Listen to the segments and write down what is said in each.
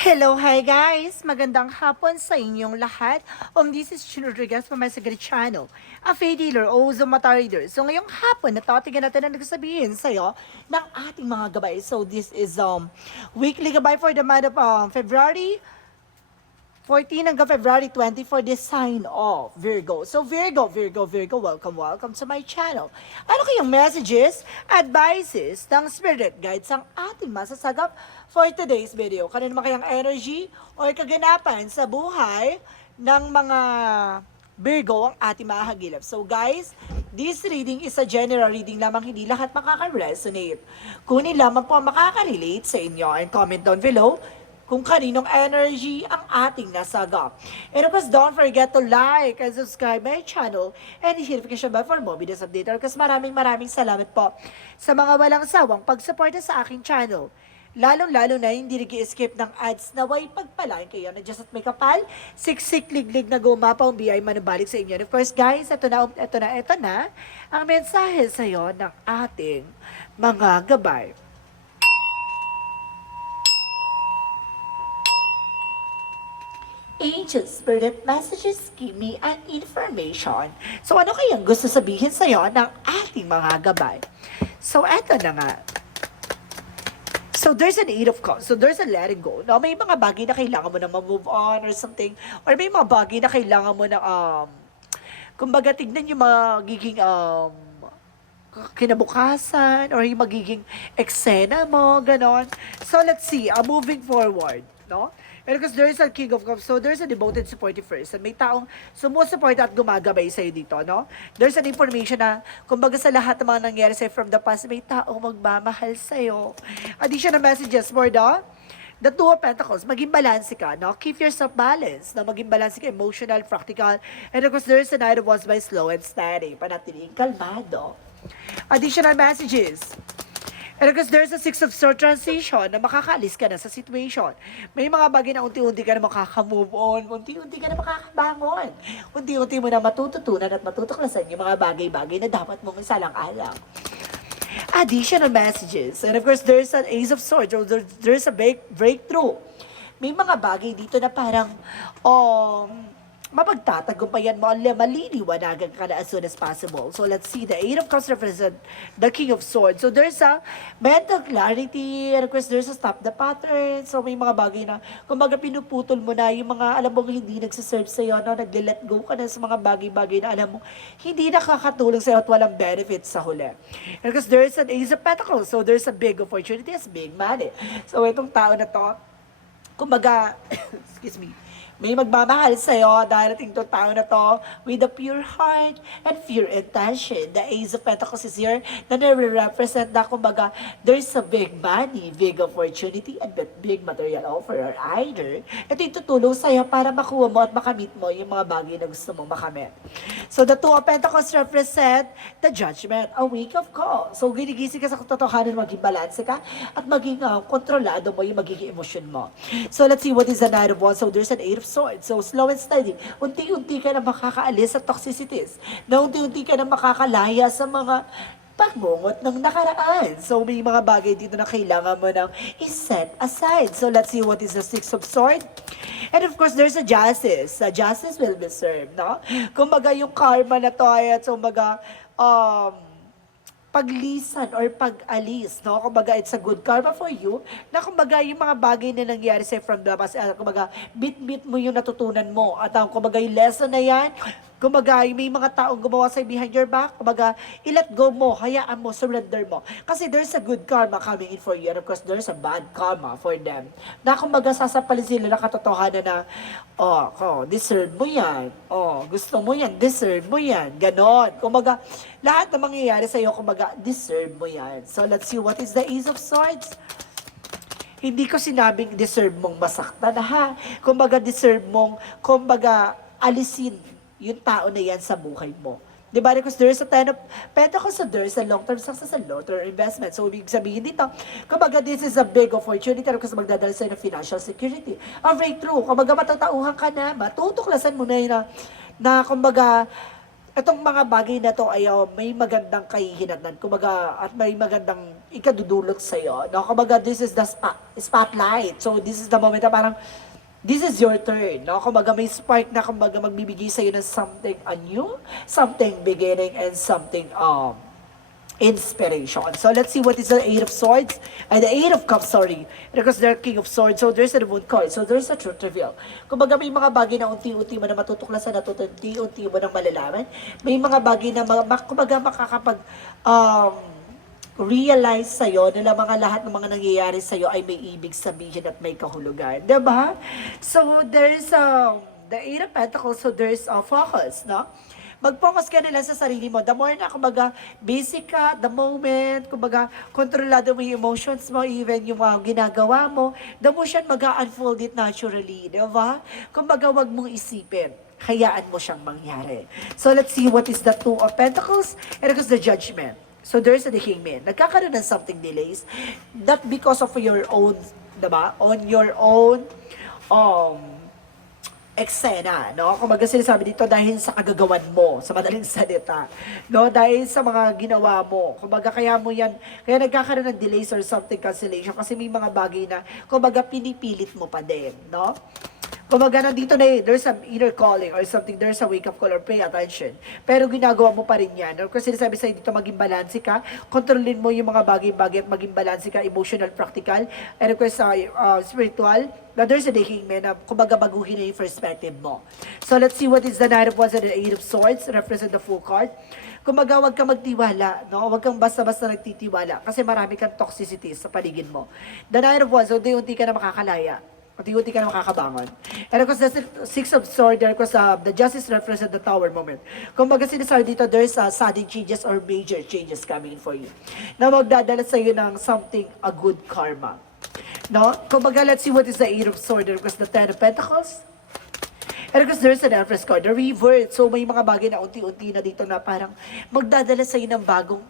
Hello, hi guys! Magandang hapon sa inyong lahat. This is Chino Rodriguez from my Sagari channel, a Faith Dealer o Mata Reader. So ngayong hapon, natatingin natin ang nagsasabihin sa'yo ng ating mga gabay. So this is weekly gabay for the month of February 14 hanggang February 20 for the sign of Virgo. So Virgo, welcome to my channel. Ano kayong messages, advices ng spirit guides ang ating masasagap for today's video? Kanino naman kayang energy or kaganapan sa buhay ng mga Virgo ang ating mahagilap. So guys, this reading is a general reading lamang, hindi lahat makaka-resonate. Kunin lamang po ang makaka-relate sa inyo and comment down below kung kaninong energy ang ating nasagap. And of course, don't forget to like and subscribe my channel and hit notification bell for more videos update. Kasi maraming salamat po sa mga walang sawang pagsuporta sa aking channel. Lalong-lalo na hindi nag-skip ng ads na way pagpalain kayo na just at may kapal, siksik, liglig na gumapaw, biyay manubalik sa inyo. And of course, guys, ito na ang mensahe sa iyo ng ating mga gabay. Angel Spirit Messages give me an information. So ano kayang gusto sabihin sa'yo ng ating mga gabay? So eto na nga. So there's an Eight of Cups. So there's a letting go. No, may mga bagay na kailangan mo na ma-move on or something. Or may mga bagay na kailangan mo na kumbaga tignan yung magiging kinabukasan or yung magiging eksena mo, ganon. So let's see, moving forward, no? And because there is a King of Cups, so there's a devoted supportive person. May taong sumusuporta at gumagabay sa'yo dito, no? There's an information na, kumbaga sa lahat ng mga nangyari sa'yo from the past, may taong magmamahal sa'yo. Additional messages for the Two of Pentacles, maging balance ka, no? Keep yourself balanced, no? Maging balance ka, emotional, practical. And of course, there's a Knight of Wands by slow and steady. Panatiling kalmado. Additional messages. And because there's a Six of Swords transition na makakaalis ka na sa situation. May mga bagay na unti-unti ka na makaka-move on, unti-unti ka na makakabangon. Unti-unti mo na matututunan at matutuklasan yung mga bagay-bagay na dapat mong isalang-alang. Additional messages. And of course, there's an Ace of Swords or there's a breakthrough. May mga bagay dito na parang mapagtatagumpayan mo, maliliwanagan ka na as soon as possible. So let's see, the Eight of Cups represent the King of Swords. So there's a mental clarity, and of course there's a stop the pattern. So may mga bagay na, kumbaga pinuputol mo na yung mga alam mong hindi nagsiserve sa'yo, no? Nag-let go ka na sa mga bagay-bagay na alam mo hindi nakakatulong sa'yo at walang benefits sa huli. And of course there's an Ace of Pentacles, so there's a big opportunity, as big money. So itong tao na to, kumbaga, excuse me, may magmamahal sa'yo, darating to tao na to with a pure heart and pure intention. The Ace of Pentacles is here na nare-represent na kumbaga there's a big money, big opportunity, and big material offer or either. Ito yung tutulong sa'yo para makuha mo at makamit mo yung mga bagay na gusto mong makamit. So the Two of Pentacles represent the Judgment, a wake of call. So ginigising ka sa katotohanan, maging balance ka at maging kontrolado mo yung magiging emosyon mo. So let's see what is the Knight of Wands. So there's an Eight of Swords. So slow and steady. Unti-unti ka na makakaalis sa toxicities. Na unti-unti ka na makakalaya sa mga pagbungot ng nakaraan. So may mga bagay dito na kailangan mo nang i-set aside. So let's see what is the Six of Swords. And of course, there's a justice. The justice will be served, no? Kumbaga yung karma na to ay, so kumbaga, paglisan or pag-alis, no? Kumbaga, it's a good karma for you, na kumbaga, yung mga bagay na nangyari sa'yo from the past, kumbaga, bit-bit mo yung natutunan mo. At kumbaga, yung lesson na yan, kumbaga, may mga taong gumawa sa'yo behind your back, kumbaga, i-let go mo, hayaan mo, surrender mo. Kasi there's a good karma coming in for you, and of course, there's a bad karma for them. Na kumbaga, sasapalin sila na katotohanan na, deserve mo yan. Gusto mo yan, deserve mo yan. Ganon. Kumbaga, lahat na mangyayari sa'yo, kumbaga, deserve mo yan. So, let's see, what is the Ace of Swords? Hindi ko sinabing deserve mong masaktan, ha? Kumbaga, deserve mong, kumbaga, alisin yung tao na yan sa buhay mo. Diba? Because there's a Ten of Pentacles, so there's a long-term success and long-term investment. So, ibig sabihin dito, kumbaga, this is a big opportunity kasi magdadala sa'yo ng financial security. A breakthrough, kumbaga, matatauhan ka na, matutuklasan mo na yun na kumbaga, itong mga bagay na to ay may magandang kahihinatnan, kumbaga, at may magandang ikadudulot sa'yo. No? Kumbaga, this is the spotlight. So, this is the moment na parang, this is your turn. No? Kumbaga, may spark na kumbaga magbibigay sa'yo ng something anew, something beginning, and something inspiration. So let's see what is the Eight of Swords, and the Eight of Cups, sorry, because they're King of Swords, so there's a Moon card, so there's a truth reveal. Kumbaga may mga bagay na unti-unti mo na matutuklasan, at unti-unti mo na malalaman. May mga bagay na kumbaga makakapag realize sa'yo na mga lahat ng mga nangyayari sa'yo ay may ibig sabihin at may kahulugan. Diba? So there's the Eight of Pentacles, so there's a focus, no? Mag-focus ka nila sa sarili mo. The more na, kumbaga, basic ka, the moment, kumbaga, kontrolado mo yung emotions mo, even yung mga ginagawa mo, the more siya mag-unfold it naturally, di ba? Kumbaga, wag mong isipin. Hayaan mo siyang mangyari. So, let's see what is the Two of Pentacles, and because the Judgment. So, there's the Hangman. Nagkakaroon ng something delays, not because of your own, diba? On your own, eksena, no? Kung sinasabi dito dahil sa kagagawan mo, sa madaling salita, no? Dahil sa mga ginawa mo. Kumbaga kaya mo yan, kaya nagkakaroon ng delays or something cancellation kasi may mga bagay na, kumbaga pinipilit mo pa din, no? Kumbaga nandito na there's some inner calling or something, there's a wake-up call or pay attention. Pero ginagawa mo pa rin yan. No? Kasi sinasabi sa'yo dito, maging balanse ka, kontrolin mo yung mga bagay-bagay at maging balanse ka, emotional, practical, and of course, spiritual. Now, there's a Hangman na kumbaga baguhin na yung perspective mo. So, let's see what is the Knight of Wands and the Eight of Swords, represent the full card. Kumbaga, huwag kang magtiwala, no? Huwag kang basta-basta nagtitiwala kasi marami kang toxicity sa paligid mo. The Knight of Wands, unti-unti ka na makakalaya. Unti-unti ka na makakabangon. And of course, the Six of Swords, of course, the Justice represents the Tower moment. Kung baga sinasabi dito, there's sudden changes or major changes coming for you. Na magdadala sa iyo ng something, a good karma. No? Kung baga, let's see what is the Eight of Swords, of course, the Ten of Pentacles. And of course, there's an Empress card, the Rebirth. So, may mga bagay na unti-unti na dito na parang magdadala sa iyo ng bagong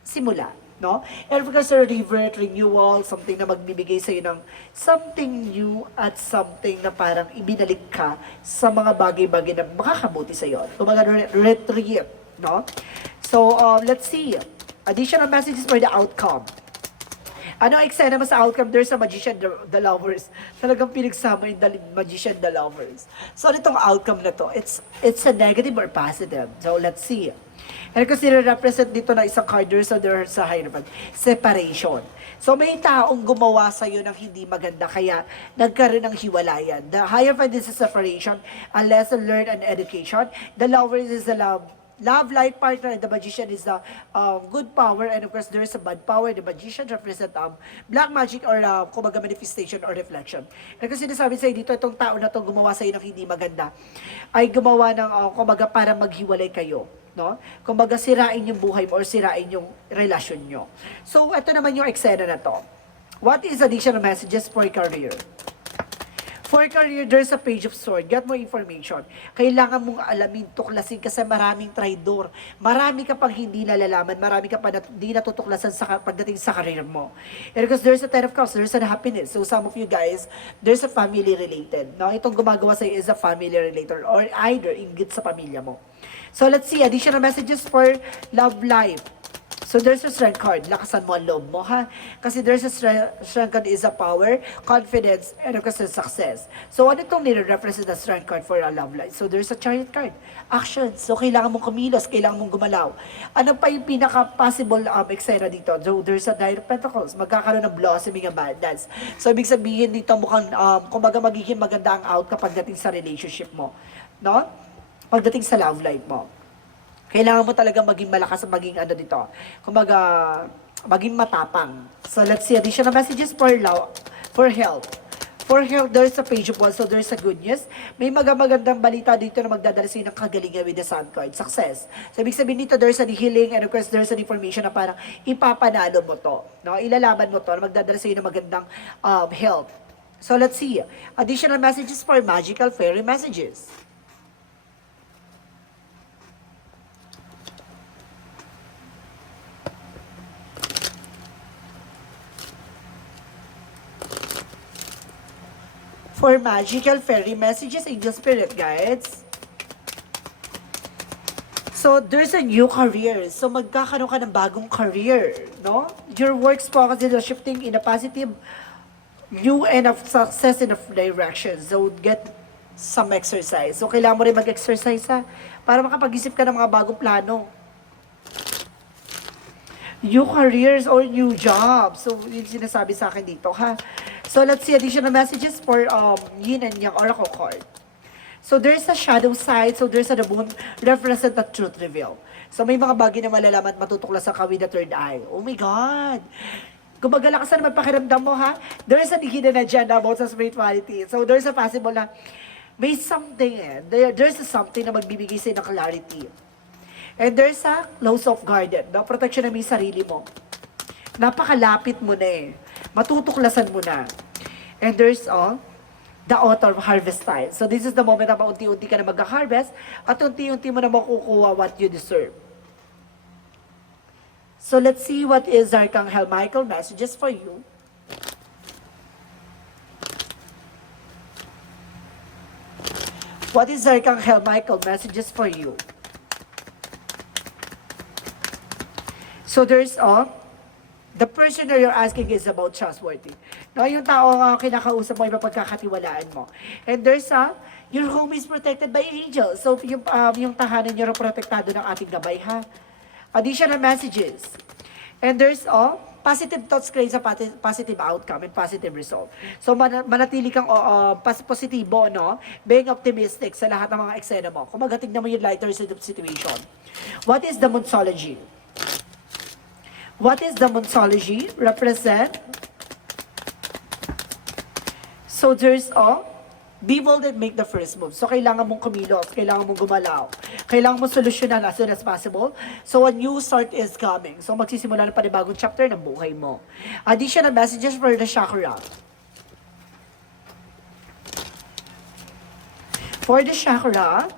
simula. No? And because a revert, renewal, something na magbibigay sa iyo ng something new at something na parang ibinalik ka sa mga bagay-bagay na makakabuti sa iyo. Kumbaga, retreat, no? So, let's see. Additional messages for the outcome. Ano eksena mo sa outcome? There's a magician, the lovers. Talagang pinagsama yung the magician, the lovers. So, ano itong outcome na to? It's a negative or positive. So, let's see. And kasi represent dito na isang card, there's a high naman, separation. So may taong gumawa sa'yo ng hindi maganda, kaya nagkaroon ng hiwalayan. The higher find is a separation, a lesson learned and education. The lovers is the love life partner, and the magician is the good power, and of course there is a bad power. The magician represent black magic or kumbaga manifestation or reflection. And kasi sinasabi sa'yo dito, itong tao na itong gumawa sa'yo ng hindi maganda, ay gumawa ng kumbaga para maghiwalay kayo. No? Kumbaga sirain yung buhay mo or sirain yung relasyon nyo. So, ito naman yung eksena na to. What is additional messages for career? For career, there's a Page of Swords. Get more information. Kailangan mong alamin, tuklasin kasi maraming traidor. Marami ka pang hindi nalalaman. Marami ka pa hindi natutuklasan pagdating sa career mo. And because there's a Ten of Cups, there's a happiness. So some of you guys, there's a family related. No? Itong gumagawa sa'yo is a family related or either inggit sa pamilya mo. So let's see, additional messages for love life. So there's a strength card. Lakasan mo ang loob mo, ha? Kasi there's a strength card is a power, confidence, and of course, success. So ano itong nire-represent the strength card for a love life? So there's a chariot card. Actions. So kailangan mong kumilos, kailangan mong gumalaw. Ano pa yung pinaka-possible eksena dito? So there's a Knight of Pentacles. Magkakaroon ng blossoming abundance. So ibig sabihin dito mukhang, kumbaga magiging maganda ang outcome pagdating sa relationship mo. No? Pagdating sa love life mo. Kailangan mo talaga maging malakas at maging ano dito. Kumbaga, maging matapang. So, let's see additional messages for love, for health. For health, there's a Page of Wands, so there's a good news. May magandang balita dito na magdadala sa'yo ng kagalingan with the Sun card. Success. So, ibig sabihin dito, there's a healing and of course, there's an information na parang ipapanalo mo to. No? Ilalaban mo to na magdadala sa'yo ng magandang health. So, let's see. Additional messages for magical fairy messages. For magical fairy messages, angel spirit guides. So, there's a new career. So, magkakaroon ka ng bagong career, no? Your work's focus is shifting in a positive, new and of success in a direction. So, get some exercise. So, kailangan mo rin mag-exercise, ha? Para makapag-isip ka ng mga bagong plano. New careers or new jobs. So, yung sinasabi sa akin dito, ha? So, let's see additional messages for Yin and Yang Oracle card. So, there's a shadow side. So, there's a the moon represent the truth reveal. So, may mga bagay na malalaman at matutuklasan ka with the third eye. Oh my God! Kung magalakas na naman pakiramdam mo, ha? There's a hidden agenda about sa spirituality. So, there's a possible na may something, there's a something na magbibigay sa'yo ng clarity. And there's a close of guarded, no? Protection na may sarili mo. Napakalapit mo na eh. Matutuklasan mo na. And there's the autumn harvest time. So this is the moment na unti-unti ka na mag-harvest at unti-unti mo na makukuha what you deserve. So let's see what is Archangel Michael messages for you. What is Archangel Michael messages for you? So there's the person that you're asking is about trustworthy. No, yung tao kinakausap mo, iba pagkakatiwalaan mo. And there's your home is protected by angels. So yung tahanan niyo protektado ng ating gabay, ha? Additional messages. And there's positive thoughts create a positive outcome and positive result. So manatili kang positibo, no? Being optimistic sa lahat ng mga eksena mo. Kung magating naman yung lighter situation. What is the Monsology? What is the Monsology represent? So there's be bold and make the first move. So kailangan mong kumilos, kailangan mong gumalaw, kailangan mong solusyonan as soon as possible. So a new start is coming. So magsisimula na panibagong chapter ng buhay mo. Additional messages for the chakra. For the chakra,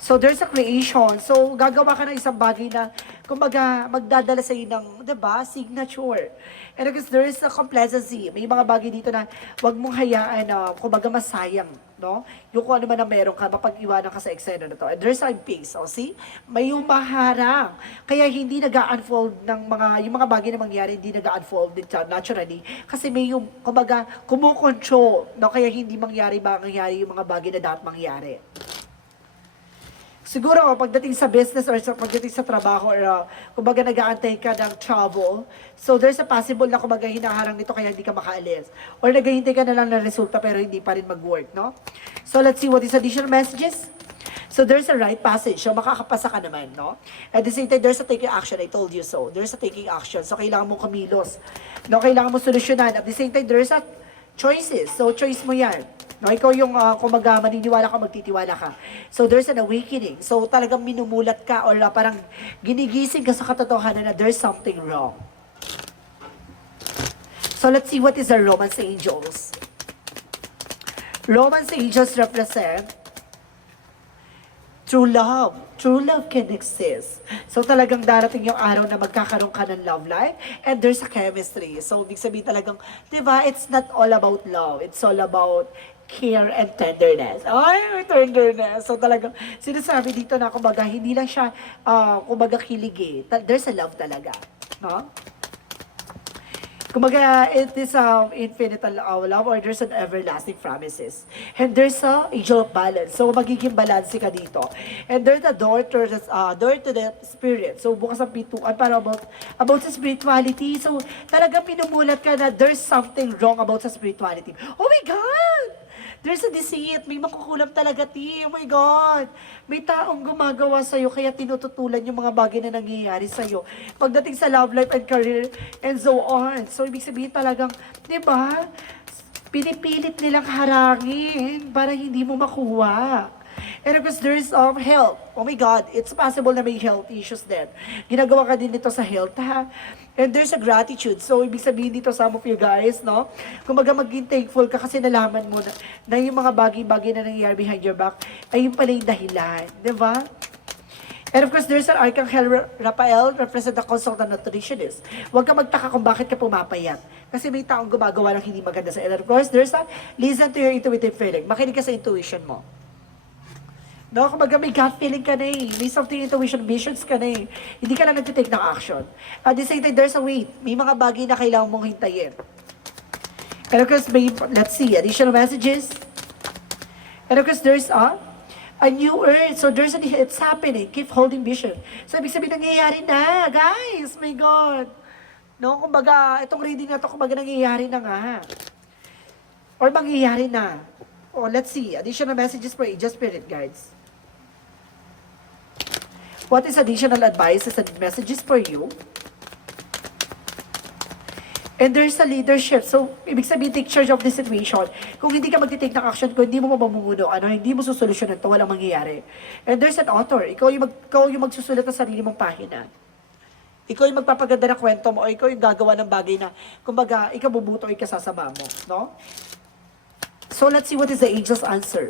so there's a creation. So gagawa ka ng isang bagay na kumbaga, magdadala sa ng, diba, signature. And because there is a complacency. May mga bagay dito na wag mong hayaan na, kumbaga, masayang, no? Yung kung ano man ang meron ka, mapag-iwanan ka sa eksena na to. And there's a pace, see? May umaharang. Kaya hindi nag-unfold ng yung mga bagay na mangyari, hindi nag-unfold naturally. Kasi may yung, kumbaga, kumukontrol, no? Kaya hindi mangyari yung mga bagay na dapat mangyari. Siguro, pagdating sa business or pagdating sa trabaho or kumbaga nag-aantay ka ng travel, so there's a possible na kumbaga hinaharang nito kaya hindi ka makaalis. Or naghihintay ka na lang ng resulta pero hindi pa rin mag-work, no? So let's see what is additional messages. So there's a right passage. So makakapasa ka naman, no? At the same time, there's a taking action. I told you so. There's a taking action. So kailangan mong kumilos. No? Kailangan mong solusyonan. At the same time, there's a choices. So choice mo yan. No, ikaw yung kumaga maniniwala ka, magtitiwala ka. So there's an awakening. So talagang minumulat ka or parang ginigising ka sa katotohanan na there's something wrong. So let's see what is the Romance Angels. Romance Angels represent true love. True love can exist. So talagang darating yung araw na magkakaroon ka ng love life and there's a chemistry. So ibig sabihin talagang, di ba, it's not all about love. It's all about care and tenderness. Ay, tenderness. So talagang sinasabi dito na kumbaga hindi lang siya kumbaga kilig eh. There's a love talaga, no? Kumbaga it is infinite love or there's an everlasting promises. And there's a angel of balance. So magiging balance ka dito. And there's a door to the spirit. So bukas ang pintuan para about sa spirituality. So talagang pinumulat ka na there's something wrong about sa spirituality. Oh my God! There's a deceit. May makukulam talaga, ti. Oh my God. May taong gumagawa sa'yo, kaya tinututulan yung mga bagay na nangyayari sa'yo. Pagdating sa love life and career and so on. So, ibig sabihin talagang, di ba? Pinipilit nilang harangin para hindi mo makuha. And because there's health. Oh my God, it's possible na may health issues din. Ginagawa ka din dito sa health, ha? And there's a gratitude. So, ibig sabihin dito, some of you guys, no? Kumbaga maging thankful ka kasi nalaman mo na yung mga bagay-bagay na nangyayari behind your back ay yung pala yung dahilan. Di ba? And of course, there's an Archangel Raphael, represent the consultant nutritionist. Huwag ka magtaka kung bakit ka pumapayat. Kasi may taong gumagawa ng hindi maganda sa. And of course, there's a listen to your intuitive feeling. Makinig ka sa intuition mo. No, kumbaga may gut feeling ka na eh. May something intuition, visions ka na eh. Hindi ka lang nag-take ng action. At the same time, there's a wait. May mga bagay na kailangan mong hintayin. And of course, let's see, additional messages. And of course, there's a new earth. So there's it's happening. Keep holding vision. So ibig sabihin, nangyayari na, guys. My God. No, kumbaga, itong reading na to, kumbaga nangyayari na nga. Or mangyayari na. Oh, let's see. Additional messages for Angel Spirit, guys. What is additional advices and messages for you? And there's a leadership. So, ibig sabihin, take charge of the situation. Kung hindi ka mag-take ng action, kung hindi mo mamumuno, hindi mo susolusyonan ito, walang mangyayari. And there's an author. Ikaw yung magsusulat ng sarili mong pahina. Ikaw yung magpapaganda ng kwento mo, o ikaw yung gagawa ng bagay na, kumbaga, ikaw bubuto o ikasasama mo. No? So, let's see what is the angel's answer.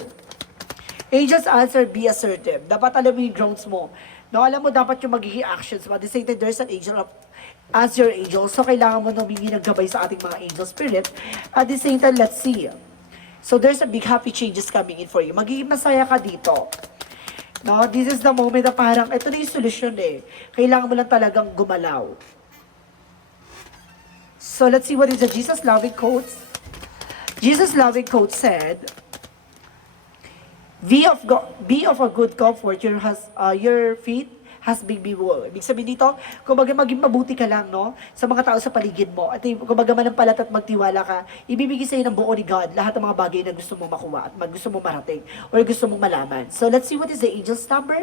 Angel's answer, be assertive. Dapat alam mo yung grounds mo. No, alam mo dapat yung magiging actions. But at the same time, there's an angel as your angel. So, kailangan mo humingi ng gabay sa ating mga angel spirit. At the same time, let's see. So, there's a big happy changes coming in for you. Magiging masaya ka dito. No, this is the moment na parang, ito na yung solusyon eh. Kailangan mo lang talagang gumalaw. So, let's see what is the Jesus loving quote. Jesus loving quote said, be of a good comfort, your feet has been bewildered. Ibig sabihin dito, kumbaga maging mabuti ka lang, no? Sa mga tao sa paligid mo. At kumbaga manampalat at magtiwala ka, ibibigay sa'yo ng buo ni God lahat ng mga bagay na gusto mong makuha at gusto mong marating or gusto mong malaman. So let's see what is the angel's number.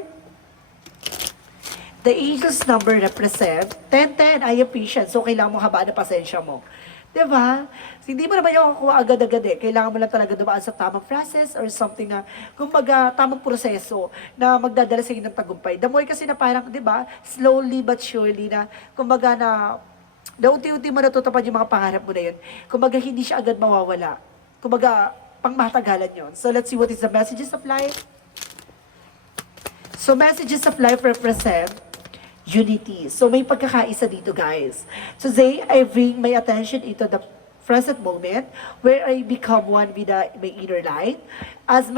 The angel's number represent 10-10, I am patient. So kailangan mo habaan na pasensya mo. Diba? So, hindi mo naman yung kukuha agad-agad eh. Kailangan mo lang talaga dumaan sa tamang process or something na, kumbaga, tamang proseso na magdadala sa inyo ng tagumpay. Damoy kasi na parang, diba, slowly but surely na, kumbaga na unti-unti mo natutupad yung mga pangarap mo na yun. Kumbaga, hindi siya agad mawawala. Kumbaga, pangmatagalan yun. So, let's see what is the messages of life. So, messages of life represent unity. So, may pagkakaisa dito, guys. So, today, I bring my attention into the present moment where I become one with my inner light. As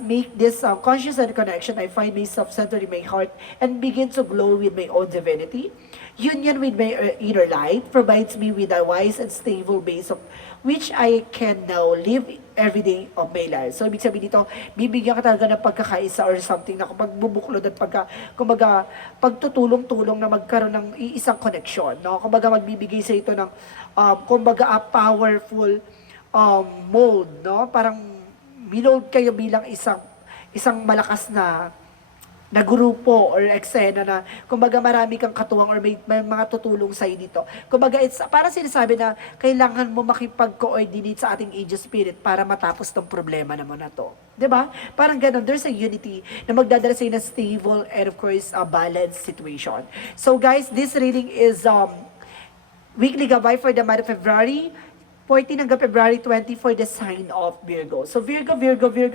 make this conscious and connection, I find myself centered in my heart and begin to glow with my own divinity. Union with my inner light provides me with a wise and stable base of which I can now live every day of my life. So, ibig sabihin dito, bibigyan ka talaga ng pagkakaisa or something na kapag bubuklod at kumbaga, pagtutulong-tulong na magkaroon ng isang connection, no? Kumbaga, magbibigay sa ito ng, kumbaga, a powerful mode, no? Parang, minold kayo bilang isang malakas na grupo or eksena na, kumbaga marami kang katuwang or may mga tutulong sa'yo dito. Kumbaga, it's para sinasabi na kailangan mo makipag-coordinate sa ating angel spirit para matapos tong problema naman na to. 'Di ba? Parang ganun, there's a unity na magdadala sa'yo ng stable and of course, a balanced situation. So guys, this reading is weekly gabay for the month of February 14 hanggang February 20 for the sign of Virgo. So Virgo,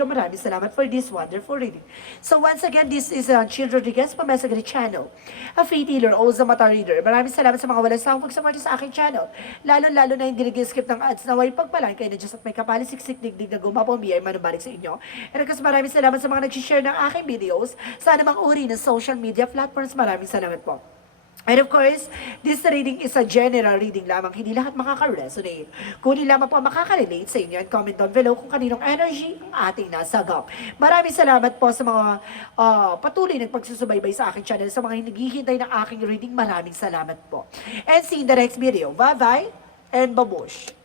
maraming salamat for this wonderful reading. So once again, this is Children Rodriguez from Mesagri Channel, a faith healer, also mata reader. Maraming salamat sa mga walang sawang pagsuporta sa aking channel. Lalo-lalo na hindi nag-skip ng ads na way pagpalan kayo na Diyos at may kapalisik-sik digdig na gumapong biyay manubalik sa inyo. And of course, maraming salamat sa mga nag-share ng aking videos sa anumang uri ng social media platforms. Maraming salamat po. And of course, this reading is a general reading lamang. Hindi lahat makaka-resonate. Kung hindi lamang po makaka-relate sa inyo, and comment down below kung kaninong energy ang ating nasagap. Maraming salamat po sa mga patuloy nagpagsusubaybay sa aking channel. Sa mga naghihintay ng aking reading, maraming salamat po. And see you in the next video. Bye-bye and babush!